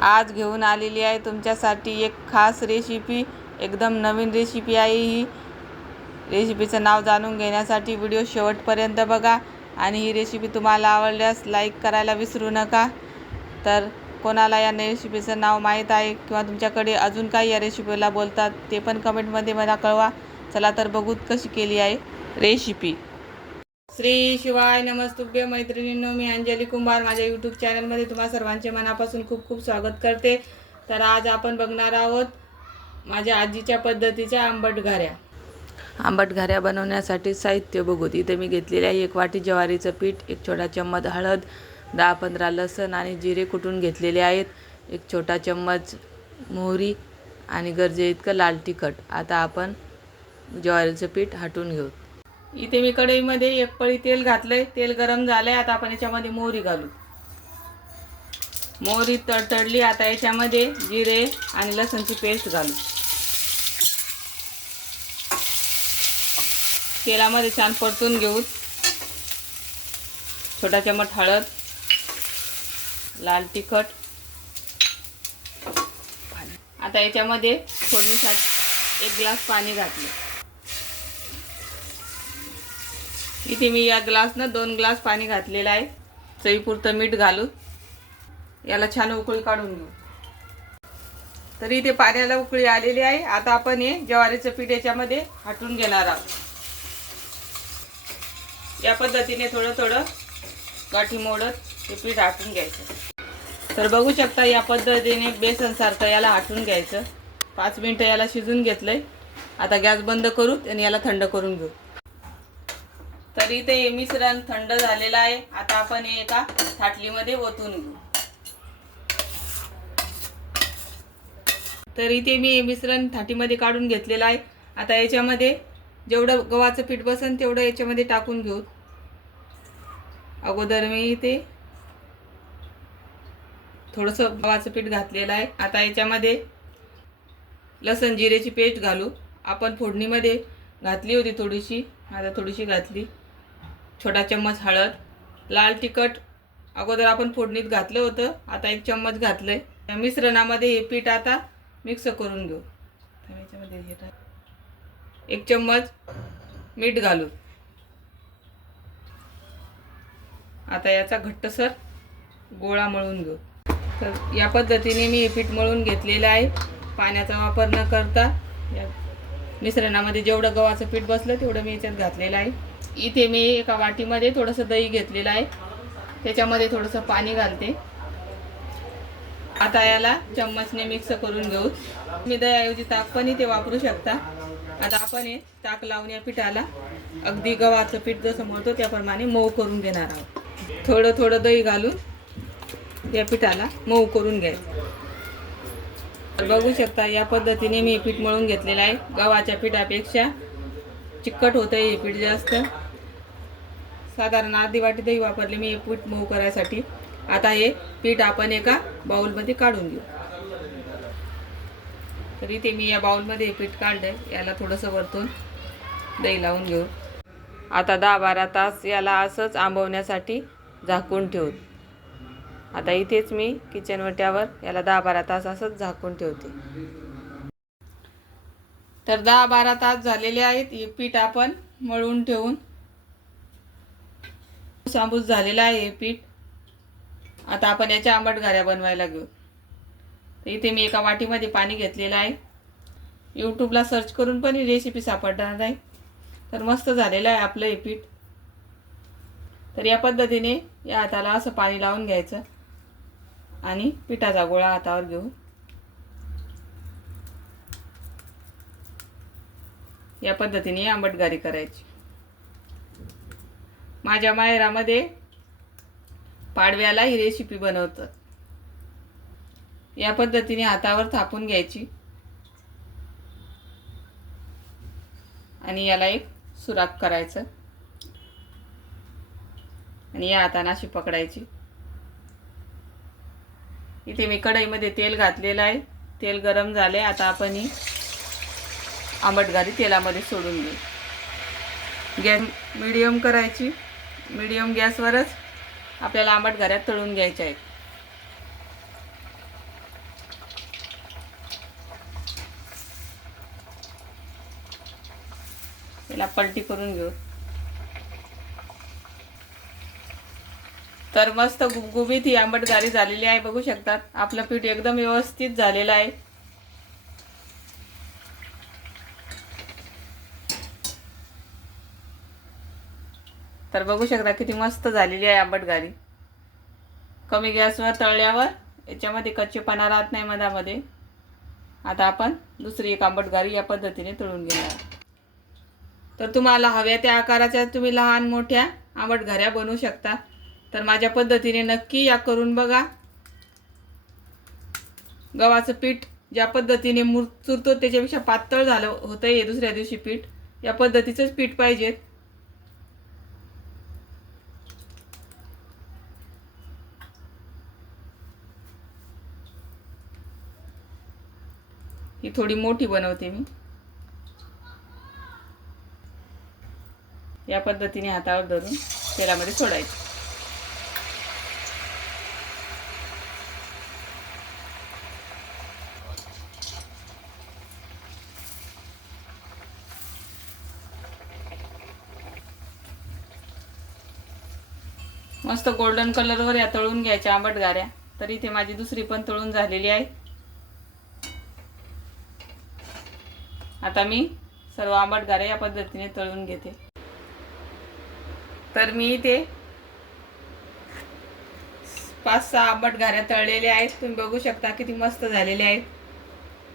आज घेऊन आलेली आहे तुमच्यासाठी एक खास रेसिपी। एकदम नवीन रेसिपी आहे ही। रेसिपीचं नाव जाणून घेण्यासाठी व्हिडिओ शेवटपर्यंत बघा आणि ही रेसिपी तुम्हाला आवडल्यास लाईक करायला विसरू नका। तर कोणाला या रेसिपीचं नाव माहीत आहे किंवा तुमच्याकडे अजून काही या रेसिपीला बोलतात ते पण कमेंटमध्ये मला कळवा। चला तर बघूत कशी केली आहे रेसिपी। श्री शिवाय नमस्तुभ्य मैत्रिणींनो, मी अंजली कुंभार माझ्या यूट्यूब चॅनलमध्ये तुम्हा सर्वांचे मनापासून खूप खूप स्वागत करते। तर आज आपण बघणार आहोत माझ्या आजीच्या पद्धतीच्या आंबट घाऱ्या। आंबट घाऱ्या बनवण्यासाठी साहित्य बघूत। इथे मी घेतलेले आहे 1 वाटी ज्वारीचं पीठ, 1 छोटा चम्मच हळद, 10-15 लसण आणि जिरे कुटून घेतलेले आहेत, 1 छोटा चम्मच मोहरी आणि गरजे इतकं लाल तिखट। आता आपण ज्वारीचं पीठ हटून घेऊ। इथे मी कढईमध्ये 1 पळी तेल घातलंय, तेल गरम झालंय। आता आपण याच्यामध्ये मोहरी घालू। मोहरी तडतडली, आता याच्यामध्ये जिरे आणि लसणची पेस्ट घालू। तेलामध्ये छान परतून घेऊ। छोटा चम्मच हळद, लाल तिखट। आता याच्यामध्ये फोडणीसाठी 1 ग्लास पाणी घातलं। इथे मी या ग्लासनं 2 ग्लास पाणी घातलेलं आहे। चवीपुरतं मीठ घालू। याला छान उकळी काढून घेऊ। तर इथे पाण्याला उकळी आलेली आहे। आता आपण हे ज्वारीचं पीठ याच्यामध्ये हटून घेणार आहोत। या पद्धतीने थोडं थोडं गाठी मोडत हे पीठ हटून घ्यायचं। तर बघू शकता या पद्धतीने बेसन सारखं याला हटून घ्यायचं। 5 मिनिटं याला शिजून घेतलंय। आता गॅस बंद करू आणि याला थंड करून घेऊ। तर इथे हे मिश्रण थंड झालेलं आहे। आता आपण हे एका थाटलीमध्ये ओतून घेऊ। तर इथे मी हे मिश्रण थाटीमध्ये काढून घेतलेलं आहे। आता याच्यामध्ये जेवढं गव्हाचं पीठ बसन तेवढं याच्यामध्ये टाकून घेऊ। अगोदर मी इथे थोडंसं गव्हाचं पीठ घातलेलं आहे। आता याच्यामध्ये लसण जिरेची पेस्ट घालू। आपण फोडणीमध्ये घातली होती थोडीशी, आता थोडीशी घातली। छोटा चम्मच हळद, लाल तिखट अगोदर आपण फोडणीत घातलं होतं, आता 1 चम्मच घातलंय। या मिश्रणामध्ये हे पीठ आता मिक्स करून घेऊ। याच्यामध्ये 1 चम्मच मीठ घालू। आता याचा घट्टसर गोळा मळून घेऊ। तर या पद्धतीने मी हे पीठ मळून घेतलेलं आहे। पाण्याचा वापर न करता या मिश्रणामध्ये जेवढं गव्हाचं पीठ बसलं तेवढं मी याच्यात घातलेलं आहे। इथे मी एका वाटीमध्ये थोडंसं दही घेतलेलं आहे, त्याच्यामध्ये थोडंसं पाणी घालते। आता याला चम्मचने मिक्स करून घेऊ। मी दह्याऐवजी ताक पण इथे वापरू शकता। आता आपण हे ताक लावून या पिठाला अगदी गव्हाचं पीठ जसं मळतो त्याप्रमाणे मऊ करून घेणार आहोत। थोडं थोडं दही घालून या पिठाला मऊ करून घ्यायचं। बघू शकता या पद्धतीने मी पीठ मळून घेतलेलं आहे। गव्हाच्या पिठापेक्षा चिकट होतं हे पीठ जास्त। साधारण अर्धी वाटी दही वापरले मी हे पीठ मऊ करायसाठी। आता हे पीठ आपण एका बाउलमध्ये काढून घेऊ। तर इथे मी या बाउलमध्ये हे पीठ काढलंय, याला थोडंसं वरतून दही लावून घेऊ। आता 10-12 तास याला असंच आंबवण्यासाठी झाकून ठेवू। आता इथेच मी किचन वट्यावर याला 10-12 तास असंच झाकून ठेवते। तर 10-12 तास झालेले आहेत। हे पीठ आपण मळून ठेवून सांबूस झालेलं आहे हे पीठ। आता आपण याच्या आंबट घाऱ्या बनवायला घेऊ। तर इथे मी एका वाटीमध्ये पाणी घेतलेलं आहे। यूट्यूबला सर्च करून पण ही रेसिपी सापडणार आहे। तर मस्त झालेलं आहे आपलं हे पीठ। तर या पद्धतीने या हाताला असं पाणी लावून घ्यायचं आणि पिठाचा गोळा हातावर घेऊ। या पद्धतीने आंबट घारी करायची। माझ्या माहेरामध्ये पाडव्याला ही रेसिपी बनवतात। या पद्धतीने हातावर थापून घ्यायची आणि याला एक सुराख करायचं आणि या हाताने अशी पकडायची। इथे मी कढईमध्ये तेल घातलेलं आहे, तेल गरम झाले। आता आपण ही आंबट घारी तेलामध्ये सोडून घेऊ। गॅस मीडियम करायची। मीडियम गॅसवरच आपल्याला आंबट घाऱ्या तळून घ्यायच्या आहेत। याला पलटी करून घेऊ. तर मस्त गुबगुबीत ही आंबट घारी झालेली आहे. बघू शकतात आपलं पीठ एकदम व्यवस्थित झालेलं आहे. तर बघू शकता किती मस्त झालेली आहे आंबट घारी. कमी गॅसवर तळल्यावर याच्यामध्ये कच्चेपणा राहत नाही मधामध्ये. आता आपण दुसरी एक आंबट घारी या पद्धतीने तळून घेणार. तर तुम्हाला हव्या त्या आकाराच्या तुम्ही लहान मोठ्या आंबट घाऱ्या बनवू शकता. तर माझ्या पद्धतीने नक्की या करून बघा. गव्हाचं पीठ ज्या पद्धतीने चुरतो त्याच्यापेक्षा पातळ झालं होतं हे दुसऱ्या दिवशी पीठ. या पद्धतीचंच पीठ पाहिजे. ही थोडी मोठी बनवते मी. या पद्धतीने हातावर धरून तेलामध्ये सोडायची. मस्त गोल्डन कलरवर या तळून घ्यायच्या आंबट घाऱ्या. तर इथे माझी दुसरी पण तळून झालेली आहे. आता मी सर्व आंबट घाऱ्या या पद्धतीने तळून घेते. तर मी इथे 5-6 आंबट घाऱ्या तळलेल्या आहेत. तुम्ही बघू शकता किती मस्त झालेल्या आहेत.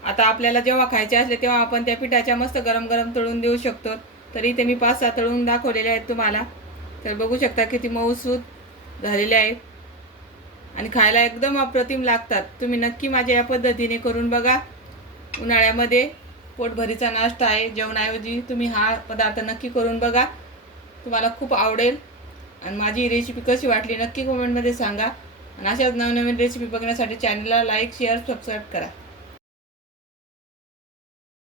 आता आपल्याला जेव्हा खायचे असले तेव्हा आपण त्या पिठाच्या मस्त गरम गरम तळून देऊ शकतो. तर इथे मी 5-6 तळून दाखवलेले आहेत तुम्हाला. तर बघू शकता किती मऊसूत झालेले आहेत आणि खायला एकदम अप्रतिम लागतात. तुम्ही नक्की माझ्या या पद्धतीने करून बघा. उन्हाळ्यामध्ये पोटभरीचा नाश्ता आहे. जेवणाऐवजी तुम्ही हा पदार्थ नक्की करून बघा. तुम्हाला खूप आवडेल. आणि माझी रेसिपी कशी वाटली नक्की कमेंटमध्ये सांगा. आणि अशाच नवनवीन रेसिपी बघण्यासाठी चॅनलला लाईक शेअर सबस्क्राईब करा.